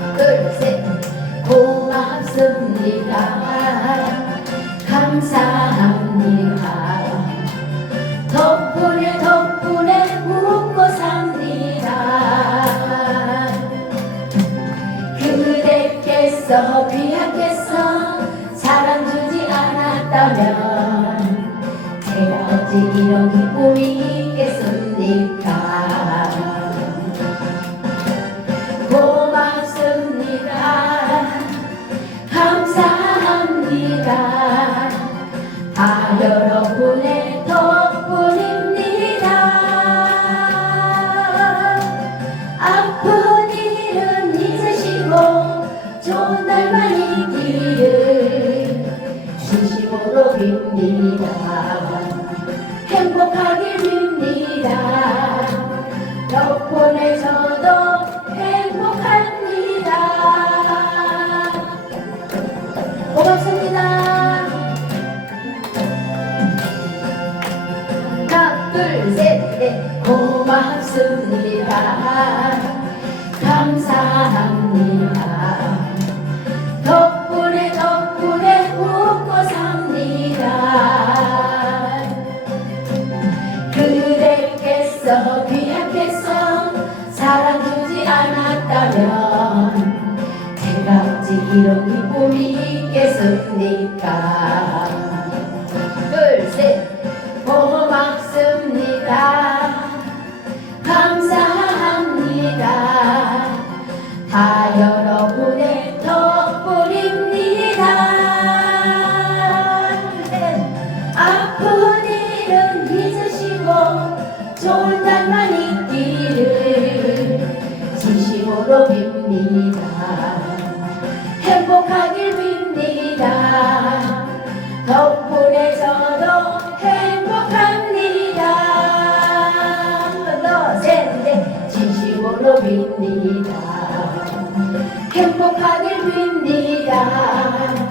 하나 둘셋. 고맙습니다. 감사합니다. 덕분에 덕분에 웃고 삽니다. 그대께서 귀하께서 사랑 주지 않았다면 제가 어찌 이런 기쁨이 있겠습니까? 다 여러분의 덕분입니다. 아픈 일은 잊으시고 좋은 날만 있기를 진심으로 빕니다. 행복하길 빕니다 고맙습니다. 감사합니다. 덕분에 덕분에 웃고 삽니다. 그대께서 귀하께서 사랑 주지 않았다면 제가 어찌 이런 기쁨이 있겠습니까? 둘셋 좋은 날만 있기를 진심으로 빕니다. 행복하길 빕니다. 덕분에 저도 행복합니다. 너셋넷 진심으로 빕니다. 행복하길 빕니다